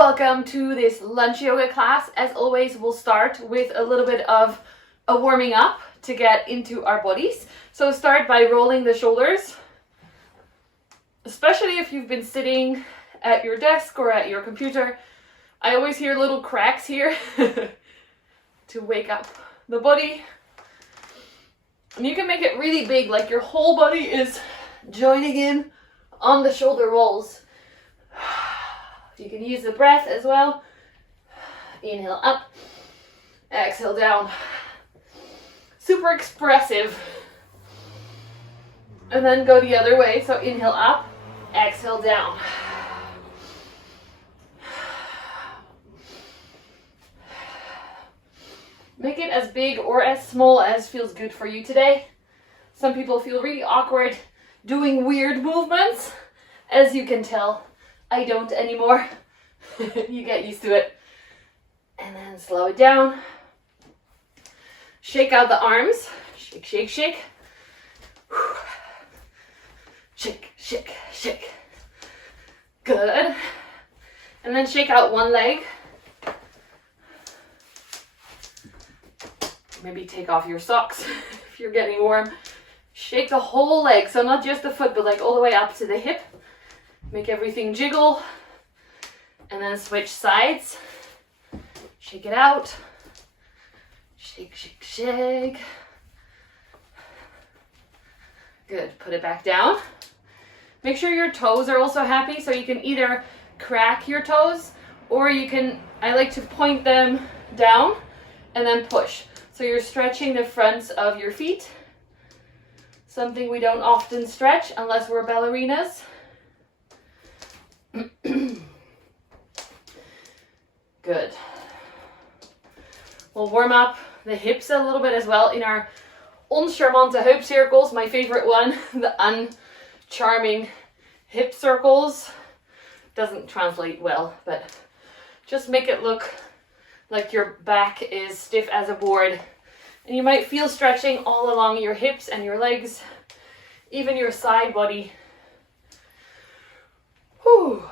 Welcome to this lunch yoga class. As always, we'll start with a little bit of a warming up to get into our bodies. So start by rolling the shoulders, especially if you've been sitting at your desk or at your computer. I always hear little cracks here to wake up the body. And you can make it really big, like your whole body is joining in on the shoulder rolls. You can use the breath as well. Inhale up, exhale down. Super expressive. And then go the other way. So inhale up, exhale down. Make it as big or as small as feels good for you today. Some people feel really awkward doing weird movements. As you can tell, I don't anymore. You get used to it. And then slow it down. Shake out the arms. Shake, shake, shake. Shake, shake, shake. Good. And then shake out one leg. Maybe take off your socks if you're getting warm. Shake the whole leg, so not just the foot, but like all the way up to the hip. Make everything jiggle. And then switch sides. Shake it out. Shake, shake, shake. Good. Put it back down. Make sure your toes are also happy, so you can either crack your toes or you can, I like to point them down and then push. So you're stretching the fronts of your feet. Something we don't often stretch unless we're ballerinas. Good. We'll warm up the hips a little bit as well in our oncharmante heup circles. My favorite one, the uncharming hip circles. Doesn't translate well, but just make it look like your back is stiff as a board. And you might feel stretching all along your hips and your legs, even your side body. Whew.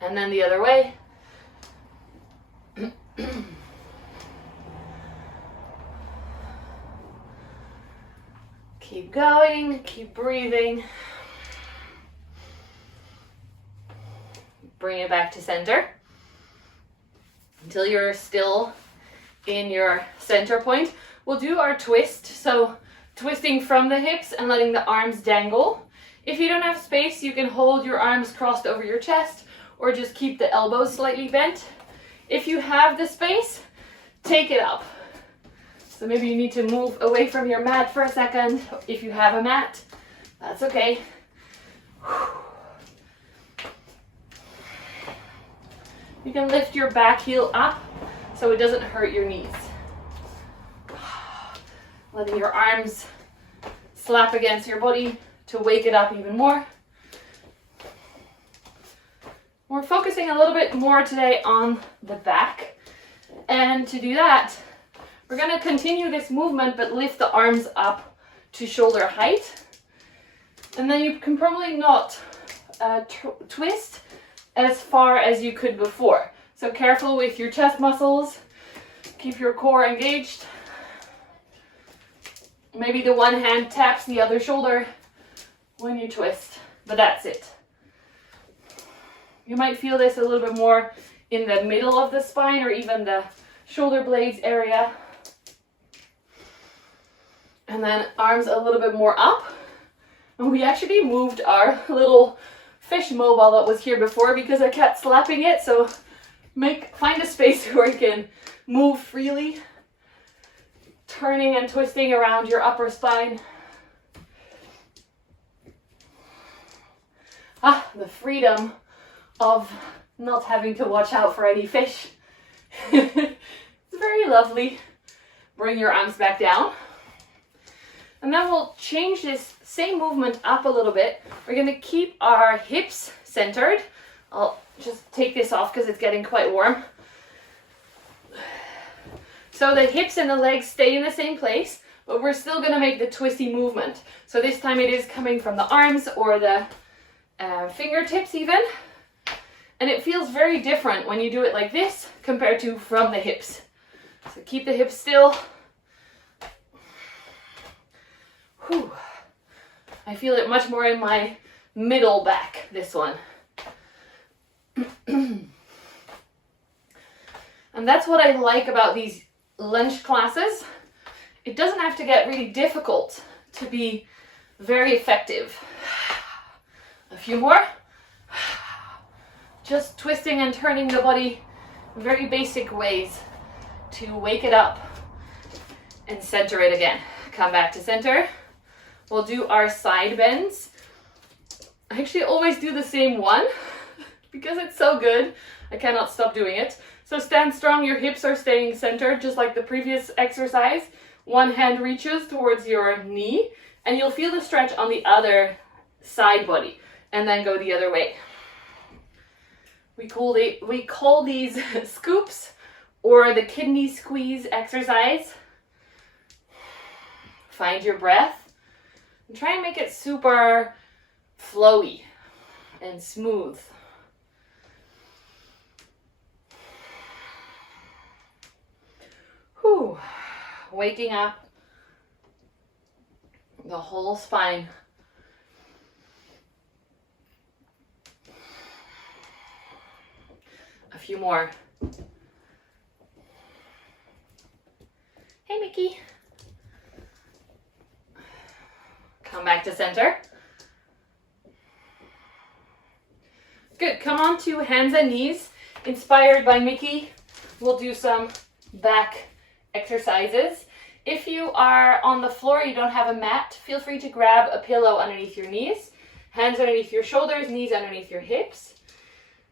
And then the other way. Keep going, keep breathing. Bring it back to center until you're still in your center point. We'll do our twist, so twisting from the hips and letting the arms dangle. If you don't have space, you can hold your arms crossed over your chest or just keep the elbows slightly bent. If you have the space, take it up. So maybe you need to move away from your mat for a second. If you have a mat, that's okay. You can lift your back heel up so it doesn't hurt your knees. Letting your arms slap against your body to wake it up even more. We're focusing a little bit more today on the back. And to do that, we're going to continue this movement but lift the arms up to shoulder height. And then you can probably not twist as far as you could before. So careful with your chest muscles. Keep your core engaged. Maybe the one hand taps the other shoulder when you twist, but that's it. You might feel this a little bit more in the middle of the spine or even the shoulder blades area. And then arms a little bit more up. And we actually moved our little fish mobile that was here before because I kept slapping it. So find a space where you can move freely. Turning and twisting around your upper spine. The freedom of not having to watch out for any fish. It's very lovely. Bring your arms back down. And then we'll change this same movement up a little bit. We're going to keep our hips centered. I'll just take this off because it's getting quite warm. So the hips and the legs stay in the same place, but we're still going to make the twisty movement. So this time it is coming from the arms or the fingertips even. And it feels very different when you do it like this compared to from the hips. So keep the hips still. Whew. I feel it much more in my middle back, this one. And that's what I like about these lunge classes. It doesn't have to get really difficult to be very effective. A few more. Just twisting and turning the body in very basic ways to wake it up and center it again. Come back to center. We'll do our side bends. I actually always do the same one because it's so good. I cannot stop doing it. So stand strong, your hips are staying centered, just like the previous exercise. One hand reaches towards your knee, and you'll feel the stretch on the other side body, and then go the other way. We call these scoops or the kidney squeeze exercise. Find your breath and try and make it super flowy and smooth. Whew. Waking up the whole spine. A few more. Hey, Mickey. Come back to center. Good. Come on to hands and knees. Inspired by Mickey, we'll do some back exercises. If you are on the floor, you don't have a mat, feel free to grab a pillow underneath your knees, hands underneath your shoulders, knees underneath your hips.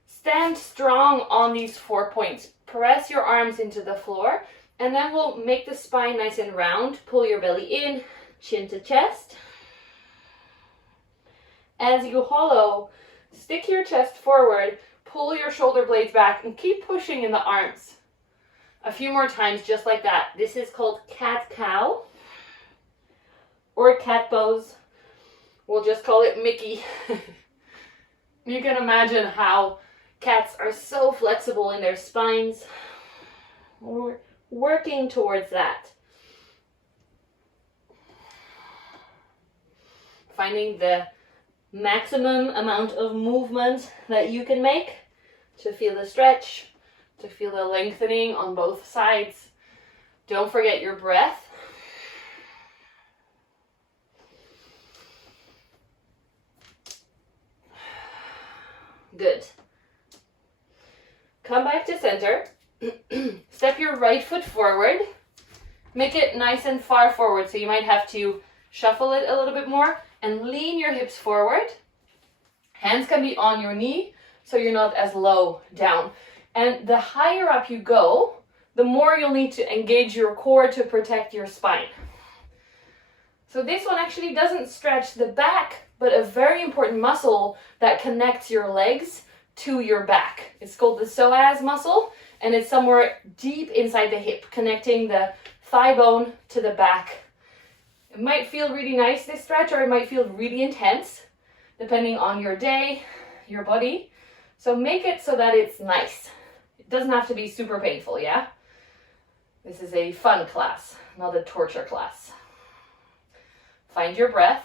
Stand strong on these 4 points. Press your arms into the floor, and then we'll make the spine nice and round. Pull your belly in, chin to chest. As you hollow, stick your chest forward, pull your shoulder blades back, and keep pushing in the arms. A few more times just like that. This is called cat-cow or cat pose. We'll just call it Mickey. You can imagine how cats are so flexible in their spines. We're working towards that. Finding the maximum amount of movement that you can make to feel the stretch, to feel the lengthening on both sides. Don't forget your breath. Good. Come back to center. Step your right foot forward. Make it nice and far forward, so you might have to shuffle it a little bit more and lean your hips forward. Hands can be on your knee, so you're not as low down. And the higher up you go, the more you'll need to engage your core to protect your spine. So this one actually doesn't stretch the back, but a very important muscle that connects your legs to your back. It's called the psoas muscle, and it's somewhere deep inside the hip, connecting the thigh bone to the back. It might feel really nice, this stretch, or it might feel really intense, depending on your day, your body. So make it so that it's nice. It doesn't have to be super painful, yeah? This is a fun class, not a torture class. Find your breath.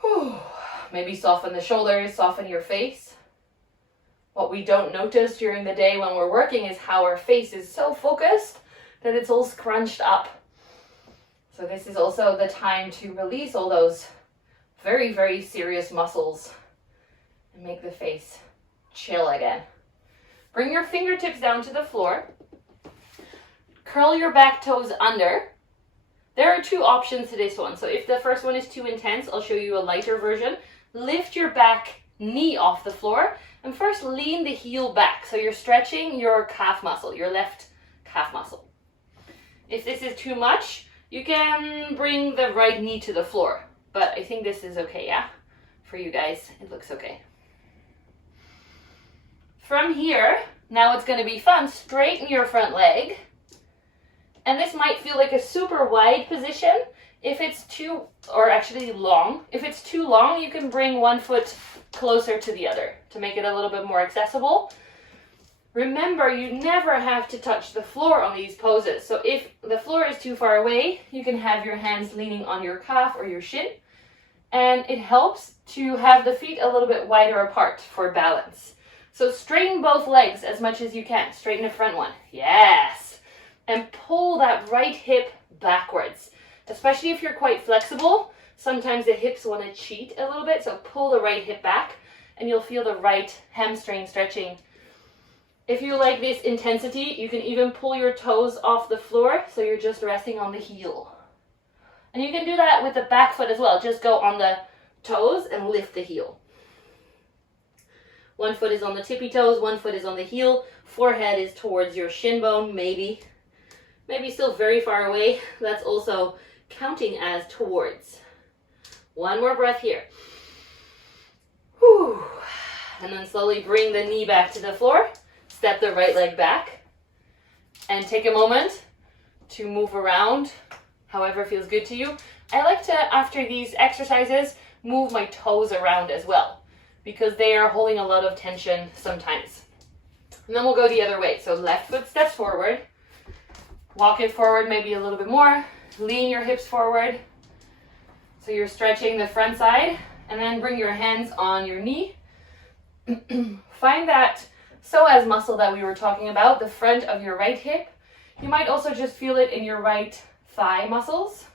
Whew. Maybe soften the shoulders, soften your face. What we don't notice during the day when we're working is how our face is so focused that it's all scrunched up. So this is also the time to release all those very, very serious muscles and make the face chill again. Bring your fingertips down to the floor. Curl your back toes under. There are two options to this one. So if the first one is too intense, I'll show you a lighter version. Lift your back knee off the floor and first lean the heel back. So you're stretching your calf muscle, your left calf muscle. If this is too much, you can bring the right knee to the floor. But I think this is okay, yeah? For you guys, it looks okay. From here, now it's going to be fun. Straighten your front leg. And this might feel like a super wide position. If it's too, or actually long, if it's too long, you can bring one foot closer to the other to make it a little bit more accessible. Remember, you never have to touch the floor on these poses. So if the floor is too far away, you can have your hands leaning on your calf or your shin. And it helps to have the feet a little bit wider apart for balance. So straighten both legs as much as you can. Straighten the front one. Yes. And pull that right hip backwards. Especially if you're quite flexible, sometimes the hips want to cheat a little bit. So pull the right hip back and you'll feel the right hamstring stretching. If you like this intensity, you can even pull your toes off the floor so you're just resting on the heel. And you can do that with the back foot as well. Just go on the toes and lift the heel. One foot is on the tippy toes, one foot is on the heel. Forehead is towards your shin bone, maybe still very far away. That's also counting as towards. One more breath here. Whew. And then slowly bring the knee back to the floor. Step the right leg back. And take a moment to move around however feels good to you. I like to, after these exercises, move my toes around as well, because they are holding a lot of tension sometimes. And then we'll go the other way. So left foot steps forward. Walk it forward maybe a little bit more. Lean your hips forward. So you're stretching the front side. And then bring your hands on your knee. Find that psoas muscle that we were talking about, the front of your right hip. You might also just feel it in your right thigh muscles.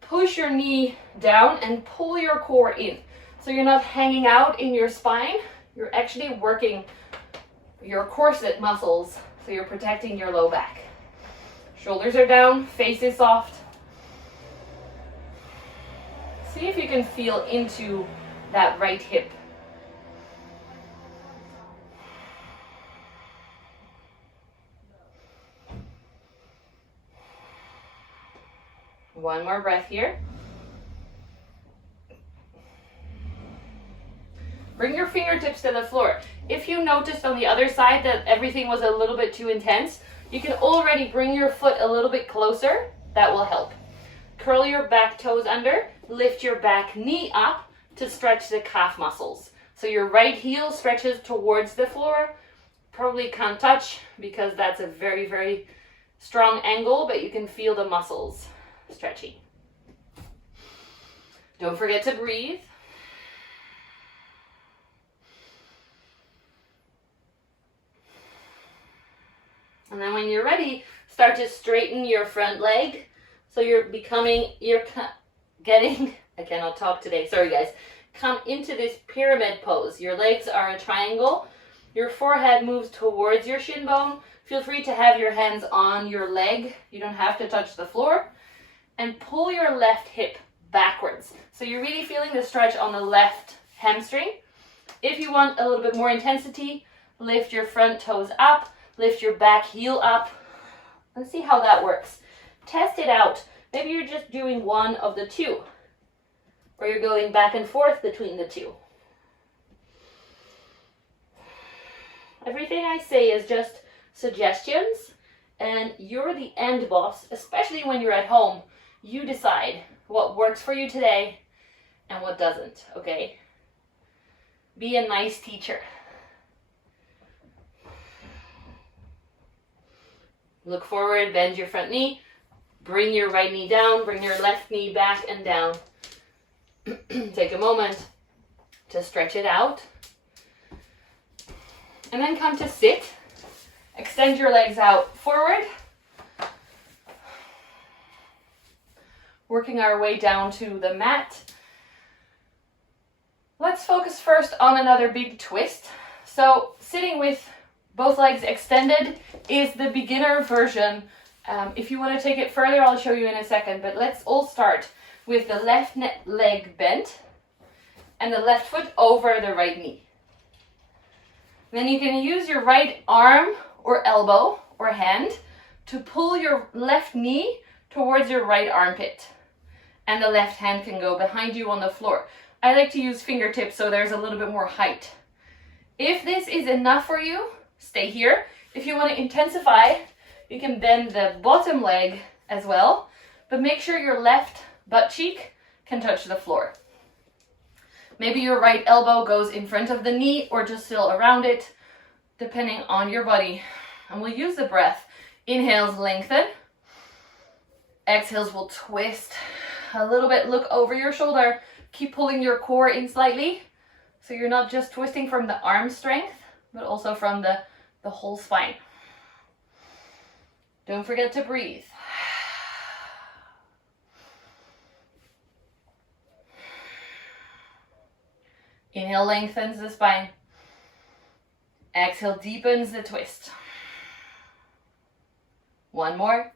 Push your knee down and pull your core in. So you're not hanging out in your spine. You're actually working your corset muscles. So you're protecting your low back. Shoulders are down, face is soft. See if you can feel into that right hip. One more breath here. Bring your fingertips to the floor. If you noticed on the other side that everything was a little bit too intense, you can already bring your foot a little bit closer. That will help. Curl your back toes under. Lift your back knee up to stretch the calf muscles. So your right heel stretches towards the floor. Probably can't touch because that's a very, very strong angle, but you can feel the muscles stretching. Don't forget to breathe. And then when you're ready, start to straighten your front leg. So you're getting, I cannot talk today, sorry guys. Come into this pyramid pose. Your legs are a triangle. Your forehead moves towards your shin bone. Feel free to have your hands on your leg. You don't have to touch the floor. And pull your left hip backwards. So you're really feeling the stretch on the left hamstring. If you want a little bit more intensity, lift your front toes up, lift your back heel up. Let's see how that works. Test it out. Maybe you're just doing one of the two, or you're going back and forth between the two. Everything I say is just suggestions, and you're the end boss, especially when you're at home. You decide what works for you today and what doesn't, okay? Be a nice teacher. Look forward, bend your front knee, bring your right knee down, bring your left knee back and down. Take a moment to stretch it out. And then come to sit. Extend your legs out forward. Working our way down to the mat. Let's focus first on another big twist. So sitting with both legs extended is the beginner version. If you want to take it further, I'll show you in a second, but let's all start with the left leg bent and the left foot over the right knee. Then you can use your right arm or elbow or hand to pull your left knee towards your right armpit. And the left hand can go behind you on the floor. I like to use fingertips so there's a little bit more height. If this is enough for you, stay here. If you want to intensify, you can bend the bottom leg as well, but make sure your left butt cheek can touch the floor. Maybe your right elbow goes in front of the knee or just still around it, depending on your body. And we'll use the breath. Inhales, lengthen. Exhales will twist a little bit. Look over your shoulder. Keep pulling your core in slightly. So you're not just twisting from the arm strength, but also from the whole spine. Don't forget to breathe. Inhale, lengthens the spine. Exhale, deepens the twist. One more.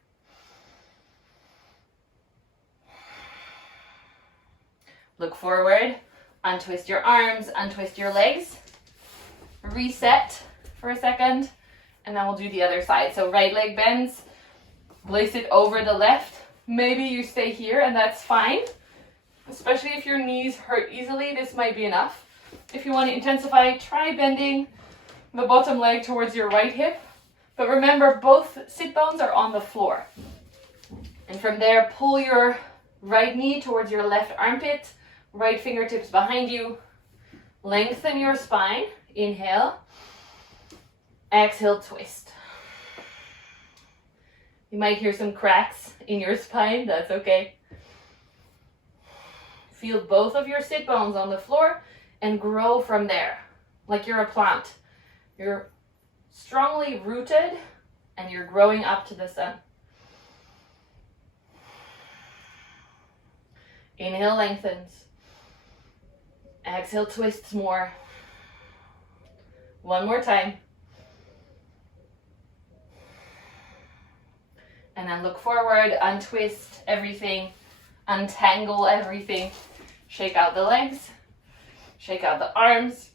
Look forward, untwist your arms, untwist your legs. Reset for a second, and then we'll do the other side. So right leg bends, place it over the left. Maybe you stay here, and that's fine. Especially if your knees hurt easily, this might be enough. If you want to intensify, try bending the bottom leg towards your right hip. But remember, both sit bones are on the floor. And from there, pull your right knee towards your left armpit, right fingertips behind you. Lengthen your spine. Inhale. Exhale, twist. You might hear some cracks in your spine. That's okay. Feel both of your sit bones on the floor and grow from there, like you're a plant. You're strongly rooted and you're growing up to the sun. Inhale, lengthens. Exhale, twists more. One more time. And then look forward, untwist everything, untangle everything. Shake out the legs. Shake out the arms.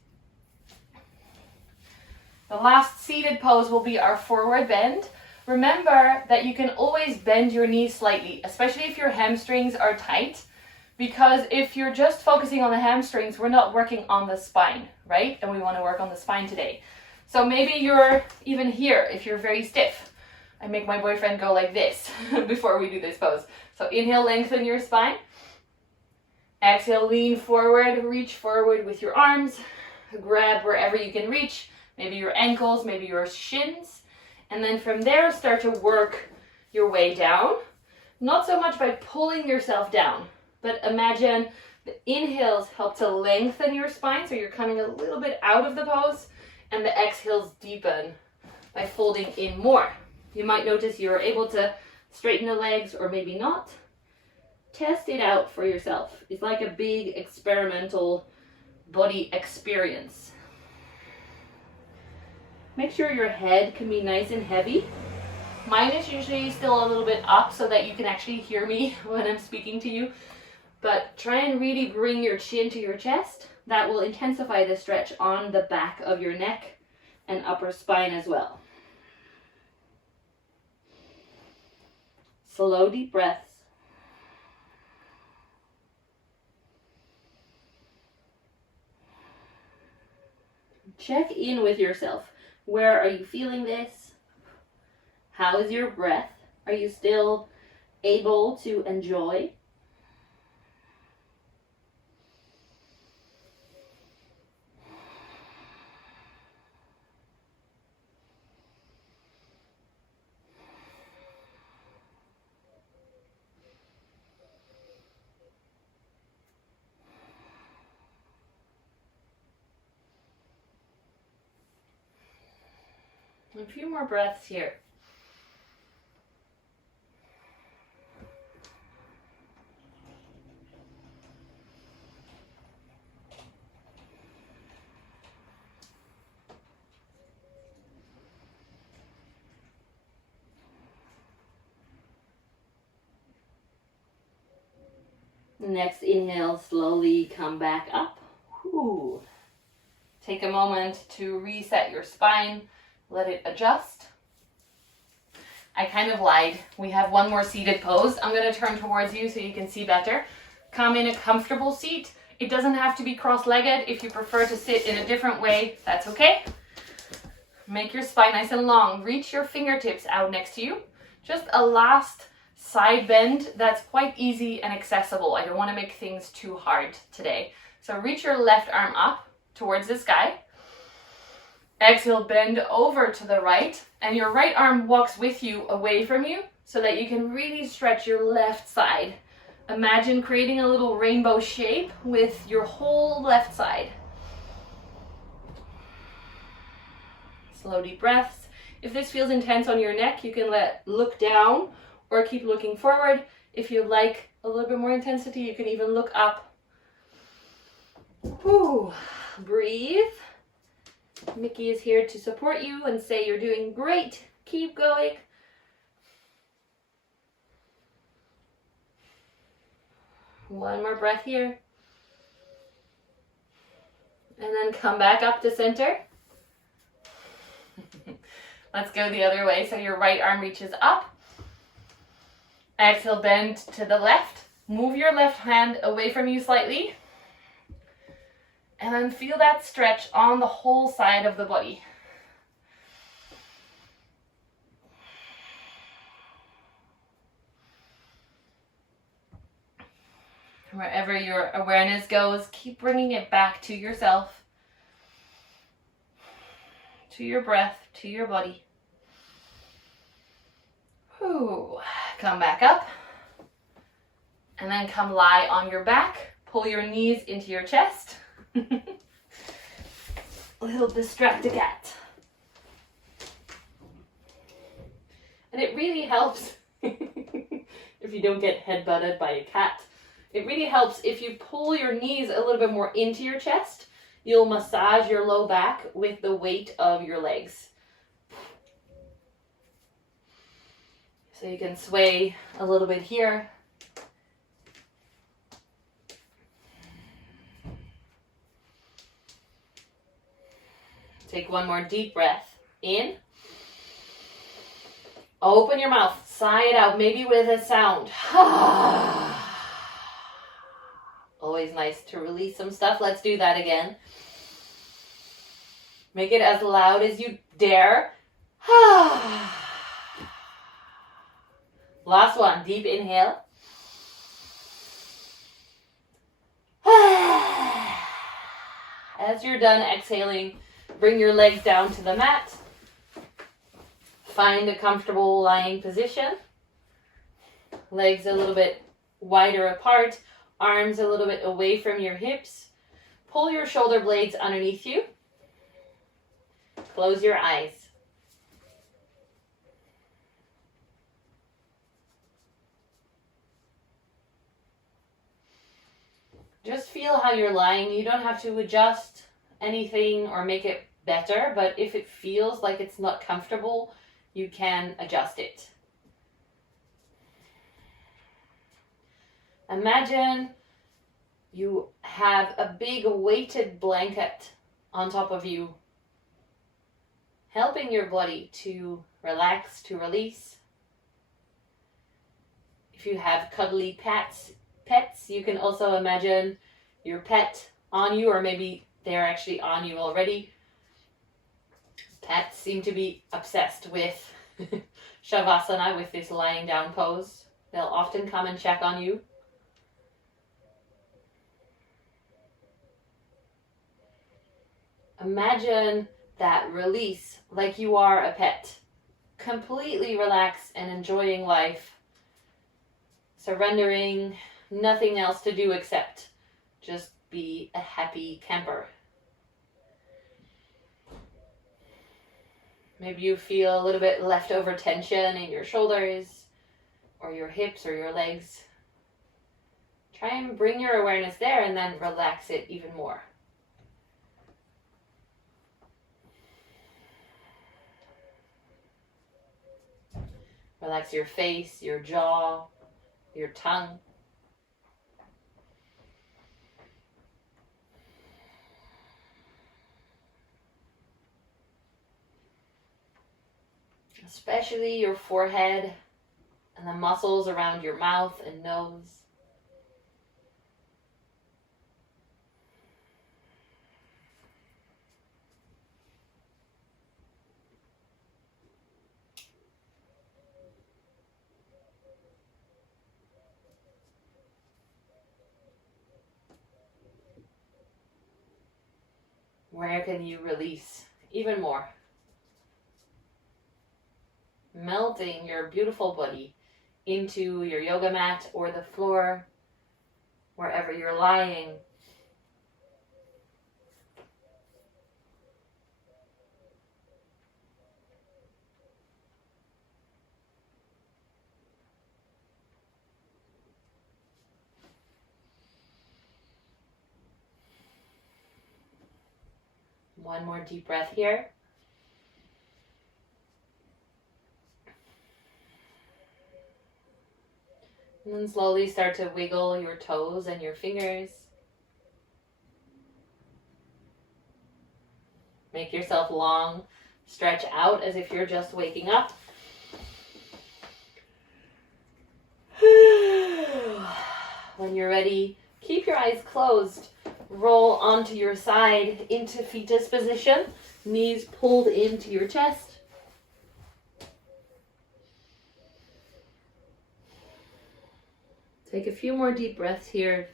The last seated pose will be our forward bend. Remember that you can always bend your knees slightly, especially if your hamstrings are tight, because if you're just focusing on the hamstrings, we're not working on the spine, right? And we want to work on the spine today. So maybe you're even here if you're very stiff. I make my boyfriend go like this before we do this pose. So inhale, lengthen your spine. Exhale, lean forward, reach forward with your arms. Grab wherever you can reach, maybe your ankles, maybe your shins. And then from there, start to work your way down. Not so much by pulling yourself down, but imagine the inhales help to lengthen your spine, so you're coming a little bit out of the pose, and the exhales deepen by folding in more. You might notice you're able to straighten the legs or maybe not. Test it out for yourself. It's like a big experimental body experience. Make sure your head can be nice and heavy. Mine is usually still a little bit up so that you can actually hear me when I'm speaking to you. But try and really bring your chin to your chest. That will intensify the stretch on the back of your neck and upper spine as well. Slow, deep breaths. Check in with yourself. Where are you feeling this? How is your breath? Are you still able to enjoy? A few more breaths here. Next inhale, slowly come back up. Whew. Take a moment to reset your spine. Let it adjust. I kind of lied. We have one more seated pose. I'm going to turn towards you so you can see better. Come in a comfortable seat. It doesn't have to be cross-legged. If you prefer to sit in a different way, that's okay. Make your spine nice and long. Reach your fingertips out next to you. Just a last side bend that's quite easy and accessible. I don't want to make things too hard today. So reach your left arm up towards the sky. Exhale, bend over to the right, and your right arm walks with you away from you so that you can really stretch your left side. Imagine creating a little rainbow shape with your whole left side. Slow, deep breaths. If this feels intense on your neck, you can look down or keep looking forward. If you like a little bit more intensity, you can even look up. Whew. Breathe. Mickey is here to support you and say you're doing great. Keep going. One more breath here. And then come back up to center. Let's go the other way. So your right arm reaches up. Exhale, bend to the left. Move your left hand away from you slightly. And then feel that stretch on the whole side of the body. Wherever your awareness goes, keep bringing it back to yourself, to your breath, to your body. Whew. Come back up. And then come lie on your back. Pull your knees into your chest. Little distract a cat. And it really helps if you don't get headbutted by a cat. It really helps if you pull your knees a little bit more into your chest. You'll massage your low back with the weight of your legs. So you can sway a little bit here. Take one more deep breath in. Open your mouth, sigh it out, maybe with a sound. Always nice to release some stuff. Let's do that again. Make it as loud as you dare. Last one, deep inhale. As you're done exhaling, bring your legs down to the mat. Find a comfortable lying position. Legs a little bit wider apart. Arms a little bit away from your hips. Pull your shoulder blades underneath you. Close your eyes. Just feel how you're lying. You don't have to adjust anything or make it better, but if it feels like it's not comfortable, you can adjust it. Imagine you have a big weighted blanket on top of you, helping your body to relax, to release. If you have cuddly pets, you can also imagine your pet on you, or maybe they're actually on you already. Pets seem to be obsessed with Shavasana, with this lying down pose. They'll often come and check on you. Imagine that release, like you are a pet. Completely relaxed and enjoying life. Surrendering, nothing else to do except just be a happy camper. Maybe you feel a little bit leftover tension in your shoulders or your hips or your legs. Try and bring your awareness there and then relax it even more. Relax your face, your jaw, your tongue. Especially your forehead and the muscles around your mouth and nose. Where can you release even more? Melting your beautiful body into your yoga mat or the floor, wherever you're lying. One more deep breath here. And then slowly start to wiggle your toes and your fingers. Make yourself long, stretch out as if you're just waking up. When you're ready, keep your eyes closed. Roll onto your side into fetus position, knees pulled into your chest. Take a few more deep breaths here.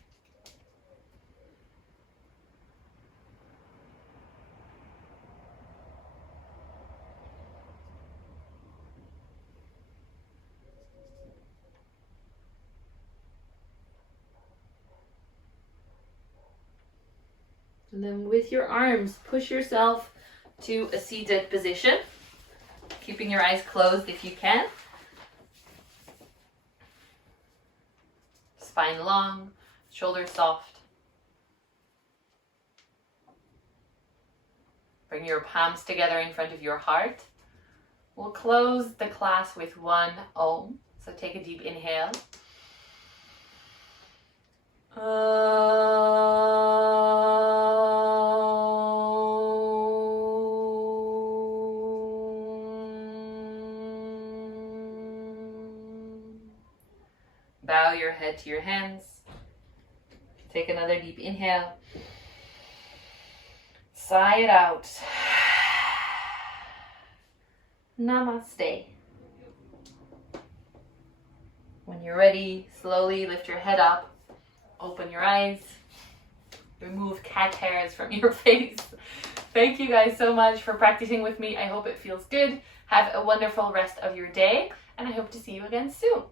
And then with your arms, push yourself to a seated position, keeping your eyes closed if you can. Spine long, shoulders soft. Bring your palms together in front of your heart. We'll close the class with one Om. So take a deep inhale. Bow your head to your hands. Take another deep inhale. Sigh it out. Namaste. When you're ready, slowly lift your head up. Open your eyes. Remove cat hairs from your face. Thank you guys so much for practicing with me. I hope it feels good. Have a wonderful rest of your day, and I hope to see you again soon.